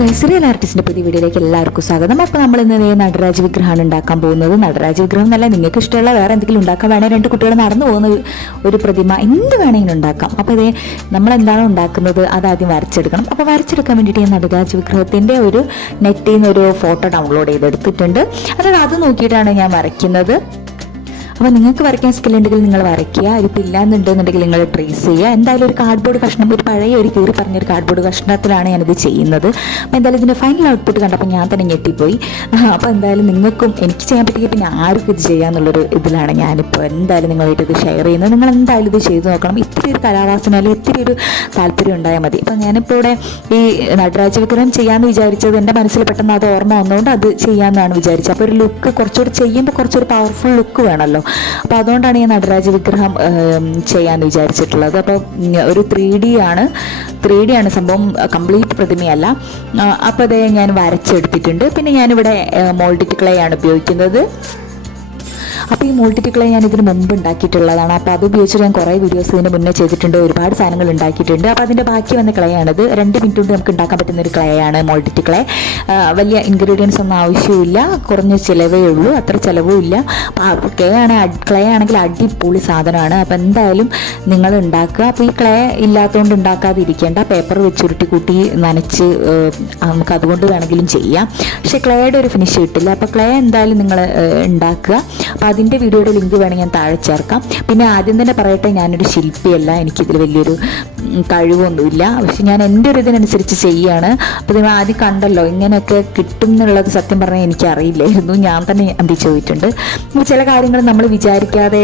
ഗൈസറിയൽ ആർട്ടിസ്റ്റിന്റെ പുതിയ വീഡിയോയിലേക്ക് എല്ലാവർക്കും സ്വാഗതം. അപ്പോൾ നമ്മൾ ഇന്ന് നടരാജ് വിഗ്രഹമാണ് ഉണ്ടാക്കാൻ പോകുന്നത്. നടരാജ് വിഗ്രഹം എന്നല്ല നിങ്ങൾക്ക് ഇഷ്ടമുള്ള വേറെ എന്തെങ്കിലും ഉണ്ടാക്കാൻ വേണേൽ രണ്ട് കുട്ടികൾ നടന്നു പോകുന്ന ഒരു- ഒരു പ്രതിമ എന്ത് വേണമെങ്കിലും ഉണ്ടാക്കാം. അപ്പോൾ ഇതേ നമ്മൾ എന്താണ് ഉണ്ടാക്കുന്നത്? അത് ആദ്യം വരച്ചെടുക്കണം. അപ്പോൾ വരച്ചെടുക്കാൻ വേണ്ടിയിട്ട് ഞാൻ നടരാജ് വിഗ്രഹത്തിന്റെ ഒരു നെറ്റിൽ നിന്ന് ഒരു ഫോട്ടോ ഡൗൺലോഡ് ചെയ്തെടുത്തിട്ടുണ്ട്. അതായത് അത് നോക്കിയിട്ടാണ് ഞാൻ വരയ്ക്കുന്നത്. അപ്പോൾ നിങ്ങൾക്ക് വരയ്ക്കാൻ സ്കിൽ ഉണ്ടെങ്കിൽ നിങ്ങൾ വരയ്ക്കുക. ഇതില്ല എന്നുണ്ടെന്നുണ്ടെങ്കിൽ നിങ്ങൾ ട്രേസ് ചെയ്യുക. എന്തായാലും ഒരു കാർഡ്ബോർഡ് കഷ്ണം ഒരു പഴയ ഒരു കീറി പറഞ്ഞൊരു കാർഡ്ബോർഡ് കഷ്ണത്തിലാണ് ഞാനിത് ചെയ്യുന്നത്. അപ്പോൾ എന്തായാലും ഇതിന്റെ ഫൈനൽ ഔട്ട്പുട്ട് കണ്ടപ്പോൾ ഞാൻ തന്നെ ഞെട്ടിപ്പോയി. അപ്പോൾ എന്തായാലും നിങ്ങൾക്കും എനിക്ക് ചെയ്യാൻ പറ്റിയ പിന്നെ ആർക്കും ഇത് ചെയ്യാമെന്നുള്ളൊരു ഇതിലാണ് ഞാനിപ്പോൾ എന്തായാലും നിങ്ങളായിട്ട് ഇത് ഷെയർ ചെയ്യുന്നത്. നിങ്ങൾ എന്തായാലും ഇത് ചെയ്തു നോക്കണം. ഇത്തിരി ഒരു കലാവാസന അല്ലെങ്കിൽ ഇത്തിരി ഒരു താല്പര്യം ഉണ്ടായാൽ മതി. അപ്പോൾ ഞാനിപ്പോൾ ഇവിടെ ഈ നടരാജ വിഗ്രഹം ചെയ്യാമെന്ന് വിചാരിച്ചത് എന്റെ മനസ്സിൽ പെട്ടെന്ന് അത് ഓർമ്മ വന്നുകൊണ്ട് അത് ചെയ്യാമെന്നാണ് വിചാരിച്ചത്. അപ്പോൾ ഒരു ലുക്ക് കുറച്ചുകൂടി ചെയ്യുമ്പോൾ കുറച്ചൊരു പവർഫുൾ ലുക്ക് വേണമല്ലോ അപ്പോൾ അതുകൊണ്ടാണ് ഈ നടരാജ വിഗ്രഹം ചെയ്യാൻ വിചാരിച്ചിട്ടുള്ളത്. അപ്പോൾ ഒരു ത്രീ ഡി ആണ്. ത്രീ ഡി ആണ് സംഭവം കംപ്ലീറ്റ് പ്രതിമയല്ല. അപ്പോൾ അതേ ഞാൻ വരച്ചെടുത്തിട്ടുണ്ട്. പിന്നെ ഞാനിവിടെ മോൾഡിറ്റ് ക്ലേ ആണ് ഉപയോഗിക്കുന്നത്. അപ്പോൾ ഈ മോൾട്ടിപ്പിക്കളെ ഞാൻ ഇതിന് മുമ്പ് ഉണ്ടാക്കിയിട്ടുള്ളതാണ്. അപ്പോൾ അത് ഉപയോഗിച്ചിട്ട് ഞാൻ കുറേ വീഡിയോസ് ഇതിന് മുന്നേ ചെയ്തിട്ടുണ്ട്. ഒരുപാട് സാധനങ്ങൾ ഉണ്ടാക്കിയിട്ടുണ്ട്. അപ്പോൾ അതിന്റെ ബാക്കി വന്ന ക്ലയാണിത് രണ്ട് മിനിറ്റ് കൊണ്ട് നമുക്ക് ഉണ്ടാക്കാൻ പറ്റുന്ന ഒരു ക്ലേയാണ് മോൾട്ടിറ്റി ക്ലേ വലിയ ഇൻഗ്രീഡിയൻസ് ഒന്നും ആവശ്യമില്ല. കുറഞ്ഞ ചിലവേ ഉള്ളൂ. അത്ര ചിലവും ഇല്ല. അപ്പോൾ ക്ലേ ആണ് ക്ലേ ആണെങ്കിൽ അടിപൊളി സാധനമാണ്. അപ്പോൾ എന്തായാലും നിങ്ങൾ ഉണ്ടാക്കുക. അപ്പോൾ ഈ ക്ലേ ഇല്ലാത്തതുകൊണ്ട് ഉണ്ടാക്കാതിരിക്കേണ്ട. പേപ്പർ വെച്ച് ഉരുട്ടി കൂട്ടി നനച്ച് നമുക്ക് അതുകൊണ്ട് വേണമെങ്കിലും ചെയ്യാം. പക്ഷേ ക്ലേയുടെ ഒരു ഫിനിഷ് കിട്ടില്ല. അപ്പോൾ ക്ലേ എന്തായാലും നിങ്ങൾ ഉണ്ടാക്കുക. അപ്പോൾ അതിന്റെ വീഡിയോയുടെ ലിങ്ക് വേണമെങ്കിൽ ഞാൻ താഴെ ചേർക്കാം. പിന്നെ ആദ്യം തന്നെ പറയട്ടെ ഞാനൊരു ശില്പിയല്ല എനിക്കിതിൽ വലിയൊരു കഴിവൊന്നുമില്ല. പക്ഷെ ഞാൻ എന്റെ ഒരു ഇതിനനുസരിച്ച് ചെയ്യുകയാണ് അപ്പോൾ നിങ്ങൾ ആദ്യം കണ്ടല്ലോ ഇങ്ങനെയൊക്കെ കിട്ടും എന്നുള്ളത് സത്യം പറഞ്ഞാൽ എനിക്കറിയില്ലായിരുന്നു. ഞാൻ തന്നെ എന്ത് ചോദിച്ചിട്ടുണ്ട് ചില കാര്യങ്ങൾ നമ്മൾ വിചാരിക്കാതെ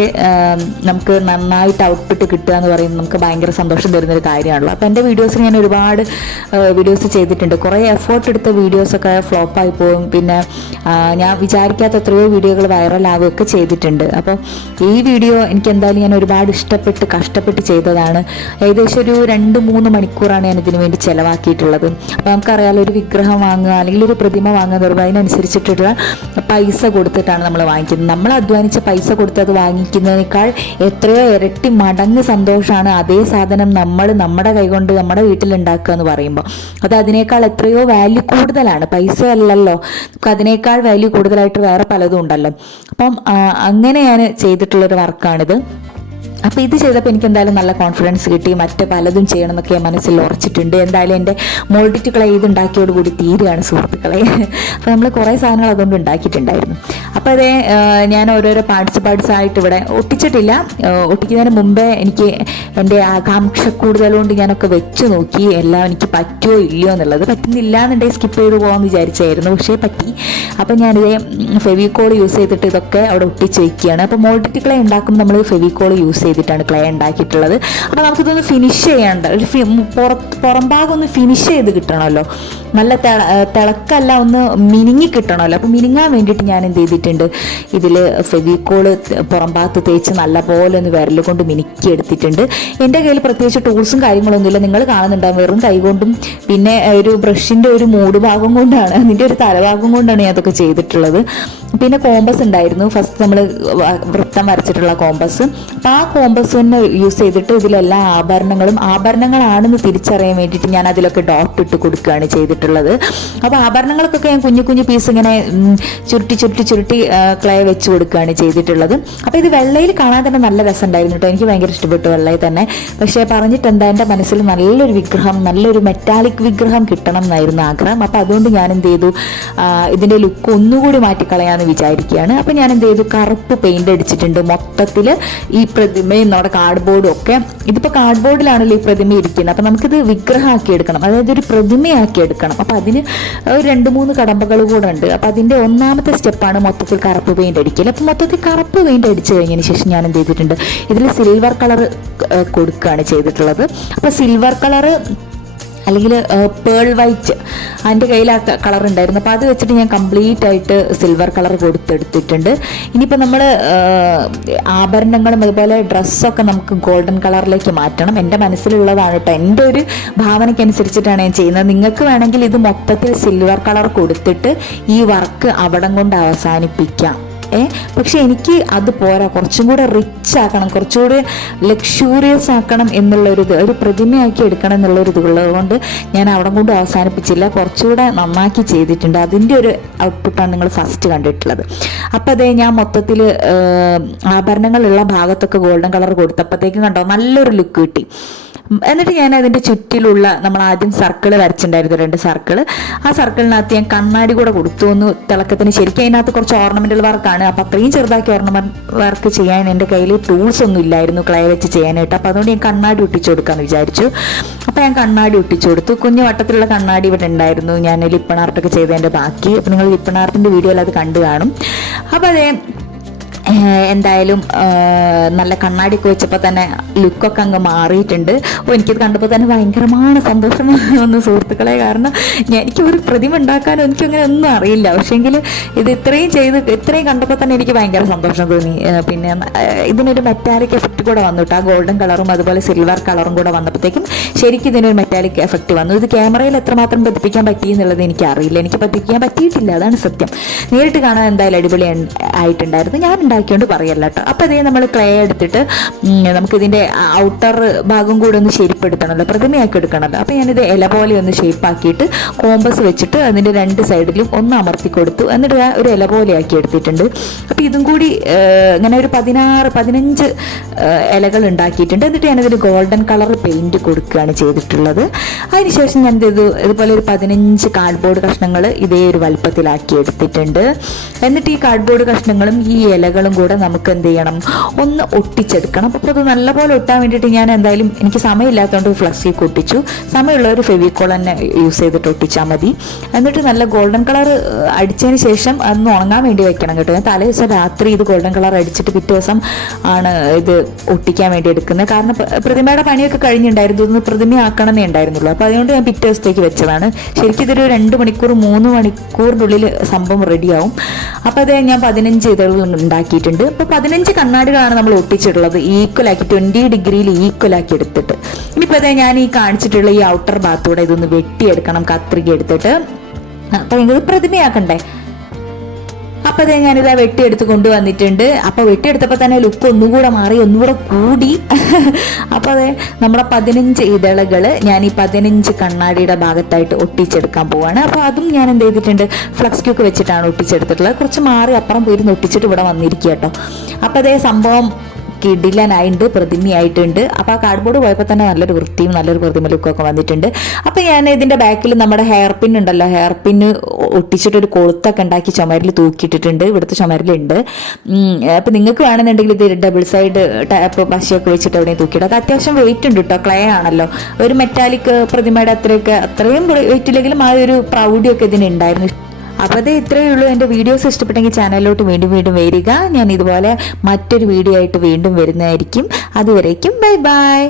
നമുക്ക് നന്നായിട്ട് ഔട്ട്പുട്ട് കിട്ടുക എന്ന് പറയുന്നത് നമുക്ക് ഭയങ്കര സന്തോഷം തരുന്നൊരു കാര്യമാണല്ലോ. അപ്പോൾ എന്റെ വീഡിയോസ് ഞാൻ ഒരുപാട് വീഡിയോസ് ചെയ്തിട്ടുണ്ട്. കുറേ എഫേർട്ട് എടുത്ത വീഡിയോസൊക്കെ ഫ്ലോപ്പായി പോകും പിന്നെ ഞാൻ വിചാരിക്കാത്ത എത്രയോ വീഡിയോകൾ വൈറലാവുകയൊക്കെ ചെയ്തിട്ടുണ്ട്. അപ്പോൾ ഈ വീഡിയോ എനിക്ക് എന്തായാലും ഞാൻ ഒരുപാട് ഇഷ്ടപ്പെട്ട് കഷ്ടപ്പെട്ട് ചെയ്തതാണ്. ഏകദേശം ഒരു രണ്ട് മൂന്ന് മണിക്കൂറാണ് ഞാൻ ഇതിനു വേണ്ടി ചിലവാക്കിയിട്ടുള്ളത്. അപ്പോൾ നമുക്കറിയാലോ ഒരു വിഗ്രഹം വാങ്ങുക അല്ലെങ്കിൽ ഒരു പ്രതിമ വാങ്ങുക എന്ന് പറയുമ്പോൾ അതിനനുസരിച്ചിട്ടുള്ള പൈസ കൊടുത്തിട്ടാണ് നമ്മൾ വാങ്ങിക്കുന്നത്. നമ്മൾ അധ്വാനിച്ച പൈസ കൊടുത്ത് അത് വാങ്ങിക്കുന്നതിനേക്കാൾ എത്രയോ ഇരട്ടി മടങ്ങ് സന്തോഷമാണ് അതേ സാധനം നമ്മൾ നമ്മുടെ കൈകൊണ്ട് നമ്മുടെ വീട്ടിൽ ഉണ്ടാക്കുക എന്ന് പറയുമ്പോൾ. അത് അതിനേക്കാൾ എത്രയോ വാല്യൂ കൂടുതലാണ്. പൈസ അല്ലല്ലോ നമുക്ക് അതിനേക്കാൾ വാല്യൂ കൂടുതലായിട്ട് വേറെ പലതും ഉണ്ടല്ലോ. അപ്പം അങ്ങനെ ഞാൻ ചെയ്തിട്ടുള്ളൊരു വർക്കാണിത് അപ്പോൾ ഇത് ചെയ്തപ്പോൾ എനിക്ക് എന്തായാലും നല്ല കോൺഫിഡൻസ് കിട്ടി. മറ്റ് പലതും ചെയ്യണം എന്നൊക്കെ ഞാൻ മനസ്സിൽ ഉറച്ചിട്ടുണ്ട്. എന്തായാലും എന്റെ മോൾഡിറ്റുകളെ ഇത് ഉണ്ടാക്കിയോടുകൂടി തീരുകയാണ് സുഹൃത്തുക്കളെ. അപ്പോൾ നമ്മൾ കുറേ സാധനങ്ങൾ അതുകൊണ്ട് ഉണ്ടാക്കിയിട്ടുണ്ടായിരുന്നു. അപ്പോൾ അതേ ഞാൻ ഓരോരോ പാർട്സ് പാർട്സ് ആയിട്ട് ഇവിടെ ഒട്ടിച്ചിട്ടില്ല. ഒട്ടിക്കുന്നതിന് മുമ്പേ എനിക്ക് എന്റെ ആകാംക്ഷ കൂടുതലുകൊണ്ട് ഞാനൊക്കെ വെച്ച് നോക്കി. എല്ലാം എനിക്ക് പറ്റുമോ ഇല്ലയോ എന്നുള്ളത്. പറ്റുന്നില്ല എന്നുണ്ടെങ്കിൽ സ്കിപ്പ് ചെയ്ത് പോകാമെന്ന് വിചാരിച്ചായിരുന്നു. പക്ഷേ പറ്റി. അപ്പോൾ ഞാനിത് ഫെവിക്കോൾ യൂസ് ചെയ്തിട്ട് ഇതൊക്കെ അവിടെ ഒട്ടിച്ച് വയ്ക്കുകയാണ് അപ്പോൾ മോൾഡിറ്റുകളെ ഉണ്ടാക്കുമ്പോൾ നമ്മൾ ഫെവിക്കോൾ യൂസ് ചെയ്തിട്ടാണ് ക്ലേ ഉണ്ടാക്കിയിട്ടുള്ളത്. അപ്പോൾ നമുക്കിതൊന്ന് ഫിനിഷ് ചെയ്യേണ്ട ഒരു പുറം ഭാഗം ഒന്ന് ഫിനിഷ് ചെയ്ത് കിട്ടണമല്ലോ. നല്ല തിള തിളക്കല്ല ഒന്ന് മിനിങ്ങി കിട്ടണമല്ലോ. അപ്പോൾ മിനിങ്ങാൻ വേണ്ടിയിട്ട് ഞാൻ എന്ത് ചെയ്തിട്ടുണ്ട്? ഇതിൽ ഫെവിക്കോൾ പുറം ഭാഗത്ത് തേച്ച് നല്ല പോലെ ഒന്ന് വിരൽ കൊണ്ട് മിനുക്കി എടുത്തിട്ടുണ്ട്. എന്റെ കയ്യിൽ പ്രത്യേകിച്ച് ടൂൾസും കാര്യങ്ങളൊന്നുമില്ല. നിങ്ങൾ കാണുന്നുണ്ടാകും വെറും കൈ കൊണ്ടും. പിന്നെ ഒരു ബ്രഷിന്റെ ഒരു മൂട് ഭാഗം കൊണ്ടാണ് അതിന്റെ ഒരു തലഭാഗം കൊണ്ടാണ് ഞാൻ അതൊക്കെ ചെയ്തിട്ടുള്ളത്. പിന്നെ കോമ്പസ് ഉണ്ടായിരുന്നു. ഫസ്റ്റ് നമ്മൾ വൃത്തം വരച്ചിട്ടുള്ള കോമ്പസ്. അപ്പോൾ ആ കോമ്പസ് തന്നെ യൂസ് ചെയ്തിട്ട് ഇതിലെല്ലാ ആഭരണങ്ങളും ആഭരണങ്ങളാണെന്ന് തിരിച്ചറിയാൻ വേണ്ടിയിട്ട് ഞാൻ അതിലൊക്കെ ഡോട്ട് ഇട്ട് കൊടുക്കുകയാണ് ചെയ്തിട്ടുള്ളത്. അപ്പോൾ ആഭരണങ്ങൾക്കൊക്കെ ഞാൻ കുഞ്ഞു കുഞ്ഞു പീസ് ഇങ്ങനെ ചുരുട്ടി ചുരുട്ടി ചുരുട്ടി ക്ലേ വെച്ച് കൊടുക്കുകയാണ് ചെയ്തിട്ടുള്ളത്. അപ്പോൾ ഇത് വെള്ളയിൽ കാണാൻ തന്നെ നല്ല രസമുണ്ടായിരുന്നു കേട്ടോ. എനിക്ക് ഭയങ്കര ഇഷ്ടപ്പെട്ടു വെള്ളയിൽ തന്നെ. പക്ഷേ പറഞ്ഞിട്ടെന്താ എന്റെ മനസ്സിൽ നല്ലൊരു വിഗ്രഹം നല്ലൊരു മെറ്റാലിക് വിഗ്രഹം കിട്ടണം എന്നായിരുന്നു ആഗ്രഹം. അപ്പോൾ അതുകൊണ്ട് ഞാൻ എന്ത് ചെയ്തു ഇതിന്റെ ലുക്ക് ഒന്നുകൂടി മാറ്റിക്കളയാമെന്ന് വിചാരിക്കുകയാണ്. അപ്പോൾ ഞാൻ എന്ത് ചെയ്തു കറുപ്പ് പെയിന്റ് അടിച്ചിട്ടുണ്ട്. മൊത്തത്തിൽ ഈ പ്രതിമയും നമ്മുടെ കാർഡ്ബോർഡും ഒക്കെ. ഇതിപ്പോൾ കാർഡ്ബോർഡിലാണല്ലോ ഈ പ്രതിമ ഇരിക്കുന്നത്. അപ്പോൾ നമുക്കിത് വിഗ്രഹമാക്കി എടുക്കണം. അതായത് ഒരു പ്രതിമയാക്കി എടുക്കണം. അപ്പോൾ അതിന് ഒരു രണ്ട് മൂന്ന് കടമ്പകൾ കൂടെ ഉണ്ട് അപ്പോൾ അതിന്റെ ഒന്നാമത്തെ സ്റ്റെപ്പാണ് മൊത്തത്തിൽ കറുപ്പ് പെയിന്റ് അടിക്കൽ അപ്പോൾ മൊത്തത്തിൽ കറുപ്പ് പെയിന്റ് അടിച്ചു കഴിഞ്ഞതിന് ശേഷം ഞാൻ എന്ത് ചെയ്തിട്ടുണ്ട് ഇതിൽ സിൽവർ കളർ കൊടുക്കുകയാണ് ചെയ്തിട്ടുള്ളത്. അപ്പോൾ സിൽവർ കളറ് അല്ലെങ്കിൽ പേൾ വൈറ്റ് അതിന്റെ കയ്യിൽ ആ കളർ ഉണ്ടായിരുന്നു. അപ്പോൾ അത് വെച്ചിട്ട് ഞാൻ കംപ്ലീറ്റ് ആയിട്ട് സിൽവർ കളർ കൊടുത്തെടുത്തിട്ടുണ്ട്. ഇനിയിപ്പോൾ നമ്മൾ ആഭരണങ്ങളും അതുപോലെ ഡ്രസ്സൊക്കെ നമുക്ക് ഗോൾഡൻ കളറിലേക്ക് മാറ്റണം. എന്റെ മനസ്സിലുള്ളതാണ് കേട്ടോ എന്റെ ഒരു ഭാവനയ്ക്കനുസരിച്ചിട്ടാണ് ഞാൻ ചെയ്യുന്നത്. നിങ്ങൾക്ക് വേണമെങ്കിൽ ഇത് മൊത്തത്തിൽ സിൽവർ കളർ കൊടുത്തിട്ട് ഈ വർക്ക് അവിടം കൊണ്ട് അവസാനിപ്പിക്കാം. ഏ? പക്ഷെ എനിക്ക് അത് പോരാ. കുറച്ചും കൂടെ റിച്ച് ആക്കണം. കുറച്ചുകൂടി ലക്ഷൂറിയസ് ആക്കണം എന്നുള്ളൊരു ഇത് ഒരു പ്രതിമയാക്കി എടുക്കണം എന്നുള്ളൊരു ഇത് ഉള്ളതുകൊണ്ട് ഞാൻ അവിടെ കൊണ്ട് അവസാനിപ്പിച്ചില്ല. കുറച്ചുകൂടെ നന്നാക്കി ചെയ്തിട്ടുണ്ട്. അതിന്റെ ഒരു ഔട്ട്പുട്ടാണ് നിങ്ങൾ ഫസ്റ്റ് കണ്ടിട്ടുള്ളത്. അപ്പോൾ അതേ ഞാൻ മൊത്തത്തിൽ ആഭരണങ്ങളുള്ള ഭാഗത്തൊക്കെ ഗോൾഡൻ കളർ കൊടുത്തപ്പോഴത്തേക്കും കണ്ടോ? നല്ലൊരു ലുക്ക് കിട്ടി. എന്നിട്ട് ഞാൻ അതിന്റെ ചുറ്റിലുള്ള നമ്മൾ ആദ്യം സർക്കിൾ വരച്ചിട്ടുണ്ടായിരുന്നു രണ്ട് സർക്കിൾ ആ സർക്കിളിനകത്ത് ഞാൻ കണ്ണാടി കൂടെ കൊടുത്തു ഒന്ന് തിളക്കത്തിന് ശരിക്കും അതിനകത്ത് കുറച്ച് ഓർണമെന്റൽ വർക്കാണ് അപ്പം അത്രയും ചെറുതാക്കി ഓർണമെന്റ് വർക്ക് ചെയ്യാൻ എന്റെ കയ്യിൽ ടൂൾസ് ഒന്നും ഇല്ലായിരുന്നു ക്ലേ വെച്ച് ചെയ്യാനായിട്ട്. അപ്പം അതുകൊണ്ട് ഞാൻ കണ്ണാടി ഒട്ടിച്ചു കൊടുക്കാമെന്ന് വിചാരിച്ചു. അപ്പം ഞാൻ കണ്ണാടി ഒട്ടിച്ചു കൊടുത്തു. കുഞ്ഞു വട്ടത്തിലുള്ള കണ്ണാടി ഇവിടെ ഉണ്ടായിരുന്നു. ഞാൻ ലിപ്പൺ ആർട്ടൊക്കെ ചെയ്തതിന്റെ ബാക്കി. അപ്പം നിങ്ങൾ ലിപ്പൺ ആർട്ടിന്റെ വീഡിയോയിൽ അത് കണ്ടു കാണും. അപ്പോൾ അതേ എന്തായാലും നല്ല കണ്ണാടിയൊക്കെ വെച്ചപ്പോൾ തന്നെ ലുക്കൊക്കെ അങ്ങ് മാറിയിട്ടുണ്ട്. ഓ എനിക്കത് കണ്ടപ്പോൾ തന്നെ ഭയങ്കരമാണ് സന്തോഷം വന്നു സുഹൃത്തുക്കളെ. കാരണം എനിക്ക് ഒരു പ്രതിമ ഉണ്ടാക്കാനും എനിക്കങ്ങനെ ഒന്നും അറിയില്ല. പക്ഷേങ്കിൽ ഇത് ഇത്രയും ചെയ്ത് ഇത്രയും കണ്ടപ്പോൾ തന്നെ എനിക്ക് ഭയങ്കര സന്തോഷം തോന്നി. പിന്നെ ഇതിനൊരു മെറ്റാലിക് എഫക്റ്റ് കൂടെ വന്നു കേട്ടോ. ആ ഗോൾഡൻ കളറും അതുപോലെ സിൽവർ കളറും കൂടെ വന്നപ്പോഴത്തേക്കും ശരിക്കും ഇതിനൊരു മെറ്റാലിക് എഫക്റ്റ് വന്നു. ഇത് ക്യാമറയിൽ എത്രമാത്രം പതിപ്പിക്കാൻ പറ്റി എന്നുള്ളത് എനിക്ക് അറിയില്ല എനിക്ക് പതിപ്പിക്കാൻ പറ്റിയിട്ടില്ല. അതാണ് സത്യം. നേരിട്ട് കാണാൻ എന്തായാലും അടിപൊളി ആയി- ആയിട്ടുണ്ടായിരുന്നു. ഞാൻ ഉണ്ടാക്കിയോണ്ട് പറയല്ല കേട്ടോ അപ്പോൾ അതേ നമ്മൾ ക്ലേ എടുത്തിട്ട് നമുക്ക് നമുക്കിതിന്റെ ഔട്ടർ ഭാഗം കൂടെ ഒന്ന് ശരിപ്പെടുത്തണമല്ലോ പ്രതിമയാക്കി എടുക്കണമല്ലോ അപ്പോൾ ഞാനിത് ഇല പോലെ ഒന്ന് ഷേപ്പാക്കിയിട്ട് കോമ്പസ് വെച്ചിട്ട് അതിന്റെ രണ്ട് സൈഡിലും ഒന്ന് അമർത്തി കൊടുത്തു. എന്നിട്ട് ഞാൻ ഒരു ഇല പോലെ ആക്കി എടുത്തിട്ടുണ്ട്. അപ്പോൾ ഇതും കൂടി ഇങ്ങനെ ഒരു പതിനാറ് പതിനഞ്ച് ഇലകൾ ഉണ്ടാക്കിയിട്ടുണ്ട്. എന്നിട്ട് ഞാനതിന് ഗോൾഡൻ കളർ പെയിന്റ് കൊടുക്കുകയാണ് ചെയ്തിട്ടുള്ളത്. അതിനുശേഷം ഞാൻ ഇത് ഇതുപോലെ ഒരു പതിനഞ്ച് കാർഡ്ബോർഡ് കഷ്ണങ്ങൾ ഇതേ ഒരു വലുപ്പത്തിലാക്കി എടുത്തിട്ടുണ്ട്. എന്നിട്ട് ഈ കാർഡ്ബോർഡ് കഷ്ണങ്ങളും ഈ ഇലകളും കൂടെ നമുക്ക് എന്ത് ചെയ്യണം? ഒന്ന് ഒട്ടിച്ചെടുക്കണം. അപ്പോൾ അത് നല്ലപോലെ ഒട്ടാൻ വേണ്ടിയിട്ട് ഞാൻ എന്തായാലും എനിക്ക് സമയമില്ലാത്തതുകൊണ്ട് ഫ്ലക്സിൽ ഒട്ടിച്ചു. സമയമുള്ള ഒരു ഫെവിക്കോൾ തന്നെ യൂസ് ചെയ്തിട്ട് ഒട്ടിച്ചാൽ മതി. എന്നിട്ട് നല്ല ഗോൾഡൻ കളർ അടിച്ചതിന് ശേഷം അതൊന്ന് ഉണങ്ങാൻ വേണ്ടി വെക്കണം കേട്ടോ. ഞാൻ തലേ ദിവസം രാത്രി ഇത് ഗോൾഡൻ കളർ അടിച്ചിട്ട് പിറ്റേ ദിവസം ആണ് ഇത് ഒട്ടിക്കാൻ വേണ്ടി എടുക്കുന്നത്. കാരണം പ്രതിമയുടെ പണിയൊക്കെ കഴിഞ്ഞിട്ടുണ്ടായിരുന്നു ഇതൊന്ന് പ്രതിമയാക്കണമെന്നേ ഉണ്ടായിരുന്നുള്ളൂ. അപ്പോൾ അതുകൊണ്ട് ഞാൻ പിറ്റേ ദിവസത്തേക്ക് വെച്ചതാണ്. ശരിക്കും ഇതൊരു രണ്ട് മണിക്കൂർ മൂന്ന് മണിക്കൂറിനുള്ളിൽ സംഭവം റെഡിയാവും അപ്പോൾ അത് ഞാൻ പതിനഞ്ച് ഇതളുകൾ ഉണ്ടാക്കിയിട്ടുണ്ട് അപ്പോൾ പതിനഞ്ച് കണ്ണാടികളാണ് നമ്മൾ ഒട്ടിച്ചിട്ടുള്ളത്. ഈക്വൽ ആക്കി ട്വന്റി ഡിഗ്രിയിൽ ഈക്വൽ ആക്കി എടുത്തിട്ട്. ഇനിയിപ്പോൾ അതെ ഞാൻ ഈ കാണിച്ചിട്ടുള്ള ഈ ഔട്ടർ ഭാഗത്തൂടെ ഇതൊന്ന് വെട്ടിയെടുക്കണം കത്രിക എടുത്തിട്ട് അപ്പോൾ ഇത് പ്രതിമയാക്കണ്ടേ? അപ്പൊ അതെ ആ വെട്ടിയെടുത്ത് കൊണ്ടുവന്നിട്ടുണ്ട്. അപ്പൊ വെട്ടിയെടുത്തപ്പോ തന്നെ ലുക്ക് ഒന്നുകൂടെ മാറി ഒന്നുകൂടെ കൂടി. അപ്പൊ അതെ നമ്മുടെ പതിനഞ്ച് ഇതളകൾ ഞാൻ ഈ പതിനഞ്ച് കണ്ണാടിയുടെ ഭാഗത്തായിട്ട് ഒട്ടിച്ചെടുക്കാൻ പോവാണ്. അപ്പൊ അതും ഞാൻ എന്ത് ചെയ്തിട്ടുണ്ട് ഫ്ലക്സ് ക്യൂക്ക് വെച്ചിട്ടാണ് ഒട്ടിച്ചെടുത്തിട്ടുള്ളത്. കുറച്ച് മാറി അപ്പുറം പോയിരുന്ന് ഒട്ടിച്ചിട്ട് ഇവിടെ വന്നിരിക്കുക കേട്ടോ അപ്പൊ അതേ സംഭവം കിടിലനായിട്ടുണ്ട് പ്രതിമയായിട്ടുണ്ട്. അപ്പോൾ ആ കാർഡ്ബോർഡ് പോയപ്പോൾ തന്നെ നല്ലൊരു വൃത്തിയും നല്ലൊരു പ്രതിമ ലുക്കൊക്കെ വന്നിട്ടുണ്ട്. അപ്പോൾ ഞാൻ ഇതിന്റെ ബാക്കിൽ നമ്മുടെ ഹെയർ പിൻ ഉണ്ടല്ലോ. ഹെയർ പിന്ന് ഒട്ടിച്ചിട്ട് ഒരു കൊളുത്തൊക്കെ ഉണ്ടാക്കി ചുമരിൽ തൂക്കിയിട്ടിട്ടുണ്ട്. ഇവിടുത്തെ ചുമരിലുണ്ട്. അപ്പോൾ നിങ്ങൾക്ക് വേണമെന്നുണ്ടെങ്കിൽ ഇത് ഡബിൾ സൈഡ് ടാപ്പ് പശയൊക്കെ വെച്ചിട്ട് എവിടെയും തൂക്കിയിട്ട് അത് അത്യാവശ്യം വെയിറ്റ് ഉണ്ട് കേട്ടോ ക്ലേ ആണല്ലോ. ഒരു മെറ്റാലിക് പ്രതിമയുടെ അത്രയൊക്കെ അത്രയും വെയിറ്റ് ഇല്ലെങ്കിലും ആ ഒരു പ്രൗഢിയൊക്കെ ഇതിനുണ്ടായിരുന്നു അപ്പോൾ അത് ഇത്രയേ ഉള്ളൂ. എന്റെ വീഡിയോസ് ഇഷ്ടപ്പെട്ടെങ്കിൽ ചാനലിലോട്ട് വീണ്ടും വീണ്ടും വരിക. ഞാൻ ഇതുപോലെ മറ്റൊരു വീഡിയോ ആയിട്ട് വീണ്ടും വരുന്നതായിരിക്കും. അതുവരേക്കും ബൈ ബൈ